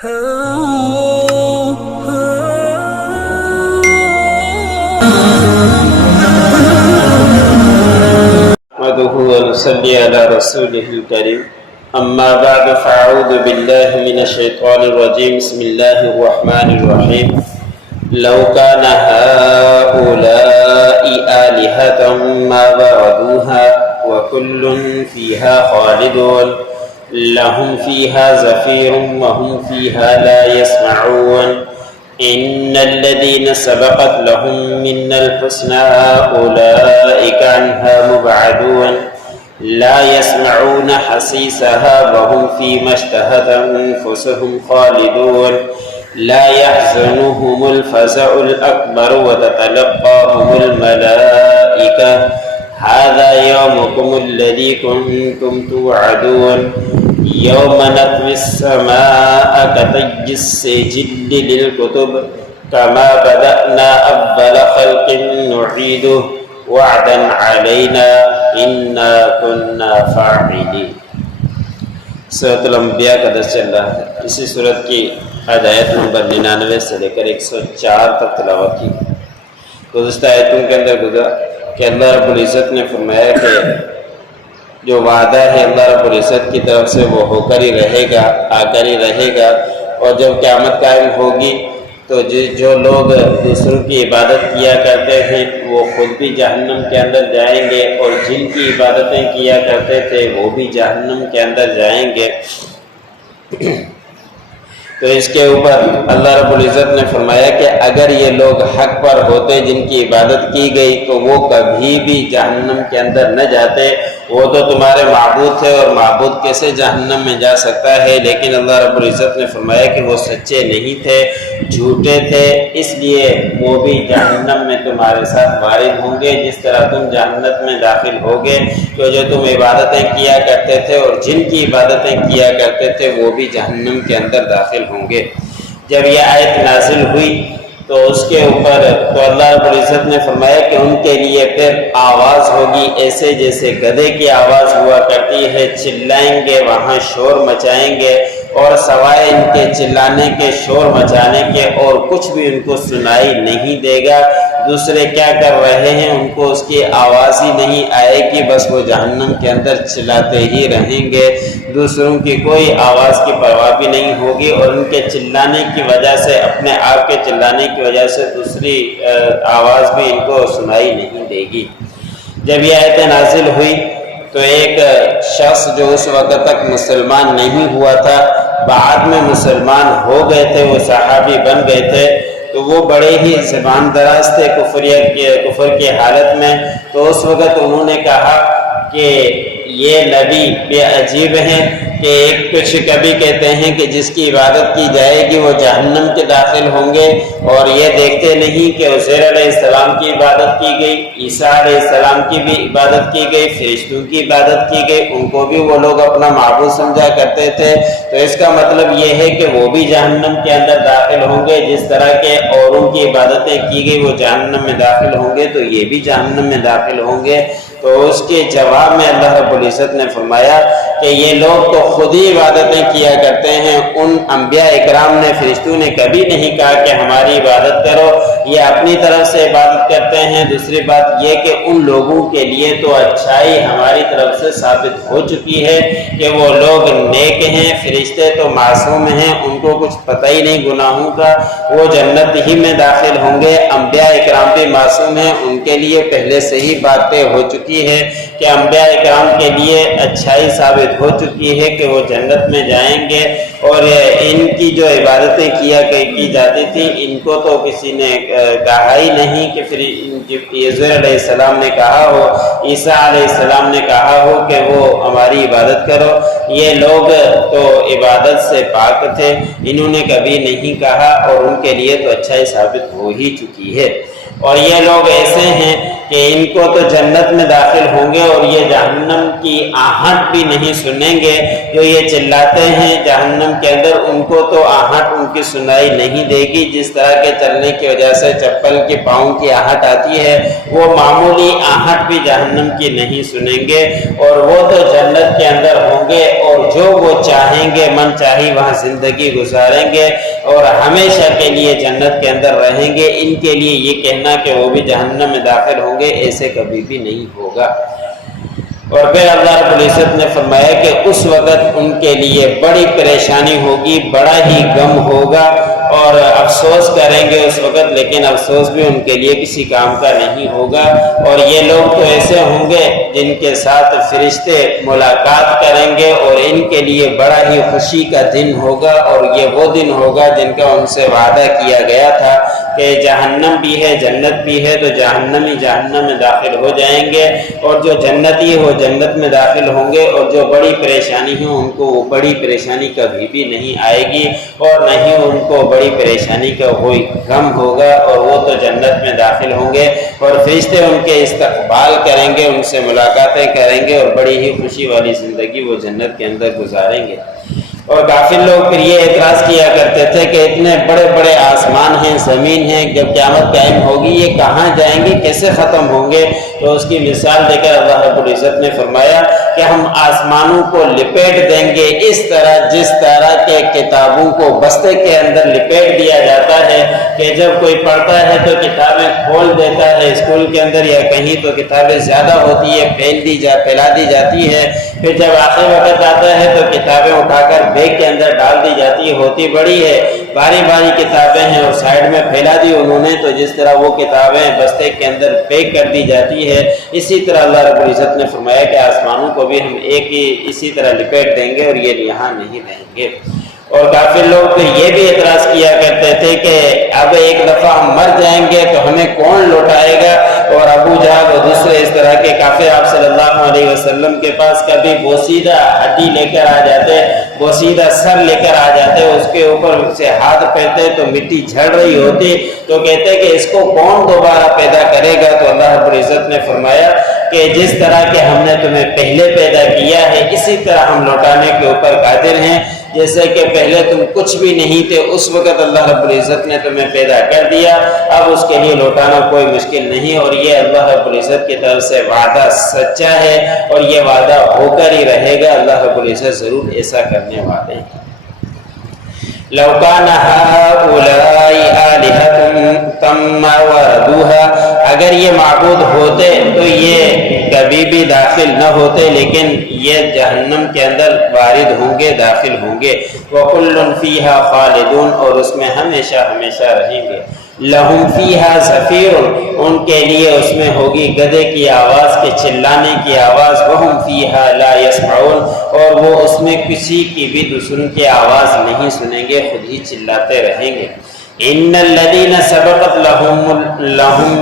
نحمده ونصلي على رسوله الكريم أما بعد فأعوذ بالله من الشيطان الرجيم بسم الله الرحمن الرحيم لو كان هؤلاء آلهة ما وردوها وكل فيها خالدون لهم فيها زفير وهم فيها لا يسمعون إن الذين سبقت لهم منا الحسنى أولئك عنها مبعدون لا يسمعون حسيسها وهم فيما اشتهت أنفسهم خالدون لا يحزنهم الفزع الأكبر وتتلقاهم الملائكة هذا يومكم الذي كنتم توعدون يوم نطوي السماء كطي السجل للكتب كما بدأنا أول خلق نعيده وعدا علينا إنا كنا فاعلين۔ سورۃ الانبیاء کا درس چل رہا ہے۔ اسی سورت کی آیت نمبر 99 سے لے کر 104 تک تلاوت کی۔ گزشتہ آیتوں کے اندر گزرا کہ اللہ رب العزت نے فرمایا کہ جو وعدہ ہے اللہ رب العزت کی طرف سے وہ ہو کر ہی رہے گا، آ کر ہی رہے گا، اور جب قیامت قائم ہوگی تو جو لوگ دوسروں کی عبادت کیا کرتے ہیں وہ خود بھی جہنم کے اندر جائیں گے، اور جن کی عبادتیں کیا کرتے تھے وہ بھی جہنم کے اندر جائیں گے۔ تو اس کے اوپر اللہ رب العزت نے فرمایا کہ اگر یہ لوگ حق پر ہوتے جن کی عبادت کی گئی تو وہ کبھی بھی جہنم کے اندر نہ جاتے، وہ تو تمہارے معبود تھے اور معبود کیسے جہنم میں جا سکتا ہے، لیکن اللہ رب العزت نے فرمایا کہ وہ سچے نہیں تھے، جھوٹے تھے، اس لیے وہ بھی جہنم میں تمہارے ساتھ وارد ہوں گے جس طرح تم جہنم میں داخل ہوگے۔ تو جو تم عبادتیں کیا کرتے تھے اور جن کی عبادتیں کیا کرتے تھے وہ بھی جہنم کے اندر داخل ہوں گے۔ جب یہ آیت نازل ہوئی تو اس کے اوپر تو اللہ رب العزت نے فرمایا کہ ان کے لیے پھر آواز ہوگی ایسے جیسے گدھے کی آواز ہوا کرتی ہے، چلائیں گے، وہاں شور مچائیں گے، اور سوائے ان کے چلانے کے، شور مچانے کے اور کچھ بھی ان کو سنائی نہیں دے گا۔ دوسرے کیا کر رہے ہیں ان کو اس کی آواز ہی نہیں آئے گی، بس وہ جہنم کے اندر چلاتے ہی رہیں گے، دوسروں کی کوئی آواز کی پرواہ بھی نہیں ہوگی، اور ان کے چلانے کی وجہ سے، اپنے آپ کے چلانے کی وجہ سے دوسری آواز بھی ان کو سنائی نہیں دے گی۔ جب یہ آیت نازل ہوئی تو ایک شخص جو اس وقت تک مسلمان نہیں ہوا تھا بعد میں مسلمان ہو گئے تھے، وہ صحابی بن گئے تھے، تو وہ بڑے ہی زبان دراز تھے کفر کی حالت میں۔ تو اس وقت انہوں نے کہا کہ یہ نبی بے عجیب ہیں کہ ایک کچھ کبھی کہتے ہیں کہ جس کی عبادت کی جائے گی وہ جہنم کے داخل ہوں گے، اور یہ دیکھتے نہیں کہ عزیر علیہ السلام کی عبادت کی گئی، عیسیٰ علیہ السلام کی بھی عبادت کی گئی، فرشتوں کی عبادت کی گئی، ان کو بھی وہ لوگ اپنا معبود سمجھا کرتے تھے۔ تو اس کا مطلب یہ ہے کہ وہ بھی جہنم کے اندر داخل ہوں گے، جس طرح کے اوروں کی عبادتیں کی گئی وہ جہنم میں داخل ہوں گے تو یہ بھی جہنم میں داخل ہوں گے۔ تو اس کے جواب میں اللہ رب العزت نے فرمایا کہ یہ لوگ تو خود ہی عبادتیں کیا کرتے ہیں، ان انبیاء اکرام نے، فرشتوں نے کبھی نہیں کہا کہ ہماری عبادت کرو، یہ اپنی طرف سے عبادت کرتے ہیں۔ دوسری بات یہ کہ ان لوگوں کے لیے تو اچھائی ہماری طرف سے ثابت ہو چکی ہے کہ وہ لوگ نیک ہیں، فرشتے تو معصوم ہیں، ان کو کچھ پتہ ہی نہیں گناہوں کا، وہ جنت ہی میں داخل ہوں گے۔ انبیاء اکرام بھی معصوم ہیں، ان کے لیے پہلے سے ہی باتیں ہو چکی ہے کہ انبیاء اکرام کے لیے اچھائی ثابت ہو چکی ہے کہ وہ جنت میں جائیں گے، اور ان کی جو عبادتیں کی جاتی تھی ان کو تو کسی نے کہا ہی نہیں کہ پھر عزیر علیہ السلام نے کہا ہو، عیسیٰ علیہ السلام نے کہا ہو کہ وہ ہماری عبادت کرو۔ یہ لوگ تو عبادت سے پاک تھے، انہوں نے کبھی نہیں کہا، اور ان کے لیے تو اچھائی ثابت ہو ہی چکی ہے۔ اور یہ لوگ ایسے ہیں کہ ان کو تو جنت میں داخل ہوں گے اور یہ جہنم کی آہٹ بھی نہیں سنیں گے، جو یہ چلاتے ہیں جہنم کے اندر ان کو تو آہٹ ان کی سنائی نہیں دے گی، جس طرح کے چلنے کی وجہ سے چپل کے پاؤں کی آہٹ آتی ہے وہ معمولی آہٹ بھی جہنم کی نہیں سنیں گے، اور وہ تو جنت کے اندر ہوں گے اور جو وہ چاہیں گے من چاہی وہاں زندگی گزاریں گے اور ہمیشہ کے لیے جنت کے اندر رہیں گے۔ ان کے لیے یہ کہنا کہ وہ بھی جہنم میں داخل ہوں گے ایسے کبھی بھی نہیں ہوگا۔ اور پھر اللہ رب العزت نے فرمایا کہ اس وقت ان کے لیے بڑی پریشانی ہوگی، بڑا ہی غم ہوگا اور افسوس کریں گے اس وقت، لیکن افسوس بھی ان کے لیے کسی کام کا نہیں ہوگا۔ اور یہ لوگ تو ایسے ہوں گے جن کے ساتھ فرشتے ملاقات کریں گے اور ان کے لیے بڑا ہی خوشی کا دن ہوگا، اور یہ وہ دن ہوگا جن کا ان سے وعدہ کیا گیا تھا کہ جہنم بھی ہے جنت بھی ہے، تو جہنمی جہنم میں داخل ہو جائیں گے اور جو جنتی ہو جنت میں داخل ہوں گے، اور جو بڑی پریشانی ہو ان کو وہ بڑی پریشانی کبھی بھی نہیں آئے گی اور نہ ہی ان کو بڑی پریشانی کا کوئی غم ہوگا، اور وہ تو جنت میں داخل ہوں گے اور فرشتے ان کے استقبال کریں گے، ان سے ملاقاتیں کریں گے اور بڑی ہی خوشی والی زندگی وہ جنت کے اندر گزاریں گے۔ اور کافی لوگ پھر یہ اعتراض کیا کرتے تھے کہ اتنے بڑے بڑے آسمان ہیں، زمین ہے، جب قیامت قائم ہوگی یہ کہاں جائیں گے، کیسے ختم ہوں گے؟ تو اس کی مثال دے کر اللہ رب العزت نے فرمایا کہ ہم آسمانوں کو لپیٹ دیں گے اس طرح جس طرح کے کتابوں کو بستے کے اندر لپیٹ دیا جاتا ہے کہ جب کوئی پڑھتا ہے تو کتابیں کھول دیتا ہے اسکول کے اندر یا کہیں تو کتابیں زیادہ ہوتی ہے پھیلا دی جاتی ہے، پھر جب آخری وقت آتا ہے تو کتابیں اٹھا کر بیگ کے اندر ڈال دی جاتی ہے، ہوتی بڑی ہے، باری باری کتابیں ہیں اور سائیڈ میں پھیلا دی انہوں نے، تو جس طرح وہ کتابیں بستے کے اندر پیک کر دی جاتی ہے اسی طرح اللہ رب العزت نے فرمایا کہ آسمانوں کو بھی ہم ایک ہی اسی طرح لپیٹ دیں گے اور یہ یہاں نہیں رہیں گے۔ اور کافی لوگ پھر یہ بھی اعتراض کیا کرتے تھے کہ اب ایک دفعہ ہم مر جائیں گے تو ہمیں کون لوٹائے گا؟ اور ابو جہل اور دوسرے اس طرح کے کافر آپ صلی اللہ علیہ وسلم کے پاس کبھی بوسیدہ ہڈی لے کر آ جاتے، بوسیدہ سر لے کر آ جاتے، اس کے اوپر سے ہاتھ پھیرتے تو مٹی جھڑ رہی ہوتی، تو کہتے کہ اس کو کون دوبارہ پیدا کرے گا؟ تو اللہ رب العزت نے فرمایا کہ جس طرح کہ ہم نے تمہیں پہلے پیدا کیا ہے اسی طرح ہم لوٹانے کے اوپر قادر ہیں، جیسے کہ پہلے تم کچھ بھی نہیں تھے اس وقت اللہ رب العزت نے تمہیں پیدا کر دیا، اب اس کے لیے لوٹانا کوئی مشکل نہیں، اور یہ اللہ رب العزت کی طرف سے وعدہ سچا ہے اور یہ وعدہ ہو کر ہی رہے گا، اللہ رب العزت ضرور ایسا کرنے والے ہیں۔ لو كان هؤلاء آلهة ما وردوها، اگر یہ معبود ہوتے تو یہ کبھی بھی داخل نہ ہوتے، لیکن یہ جہنم کے اندر وارد ہوں گے، داخل ہوں گے۔ وَكُلٌّ فِيهَا خَالِدُونَ، اور اس میں ہمیشہ ہمیشہ رہیں گے۔ لَهُمْ فِيهَا زَفِيرٌ، ان کے لیے اس میں ہوگی گدھے کی آواز کے چلانے کی آواز، وَهُمْ فِيهَا لَا يَسْمَعُونَ، اور وہ اس میں کسی کی بھی دوسروں کی آواز نہیں سنیں گے، خود ہی چلاتے رہیں گے۔ ان الذين سبقت لهم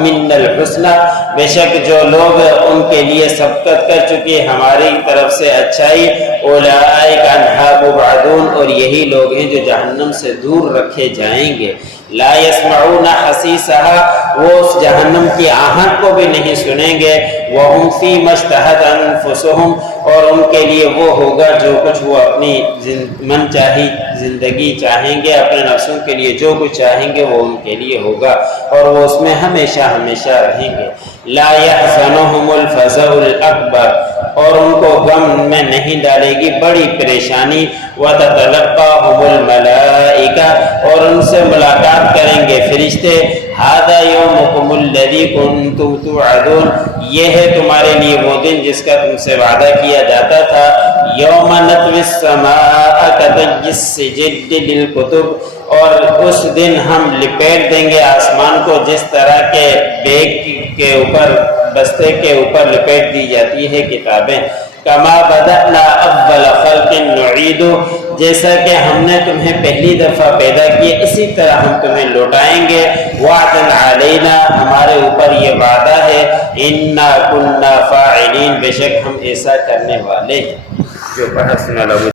منا الحسنى، بے شک جو لوگ ان کے لیے سبقت کر چکی ہماری طرف سے اچھائی، اولئک عنہا مبعدون، اور یہی لوگ ہیں جو جہنم سے دور رکھے جائیں گے۔ لا يسمعون حسیسها، وہ اس جہنم کی آہٹ کو بھی نہیں سنیں گے۔ وهم فيما اشتهت انفسهم، اور ان کے لیے وہ ہوگا جو کچھ وہ اپنی من چاہی زندگی چاہیں گے، اپنے نفسوں کے لیے جو کچھ چاہیں گے وہ ان کے لیے ہوگا، اور وہ اس میں ہمیشہ ہمیشہ رہیں گے۔ لا يحزنهم الفزع الاکبر، اور ان کو غم میں نہیں ڈالے گی بڑی پریشانی۔ وتتلقاهم الملائکہ، اور ان سے ملاقات کریں گے فرشتے۔ هذا يومكم الذي كنتم توعدون، یہ ہے تمہارے لیے وہ دن جس کا تم سے وعدہ کیا جاتا تھا۔ یوم نطوی السماء كطي السجل للكتب، اور اس دن ہم لپیٹ دیں گے آسمان کو جس طرح کے بیگ کے اوپر بستے کے اوپر لپیٹ دی جاتی ہے کتابیں۔ کما بدأنا اول خلق نعید، جیسا کہ ہم نے تمہیں پہلی دفعہ پیدا کیا اسی طرح ہم تمہیں لوٹائیں گے۔ وعدا علینا، ہمارے اوپر یہ وعدہ ہے۔ انا کنا فاعلین، بے شک ہم ایسا کرنے والے ہیں۔ جو پڑھا سنا لوگ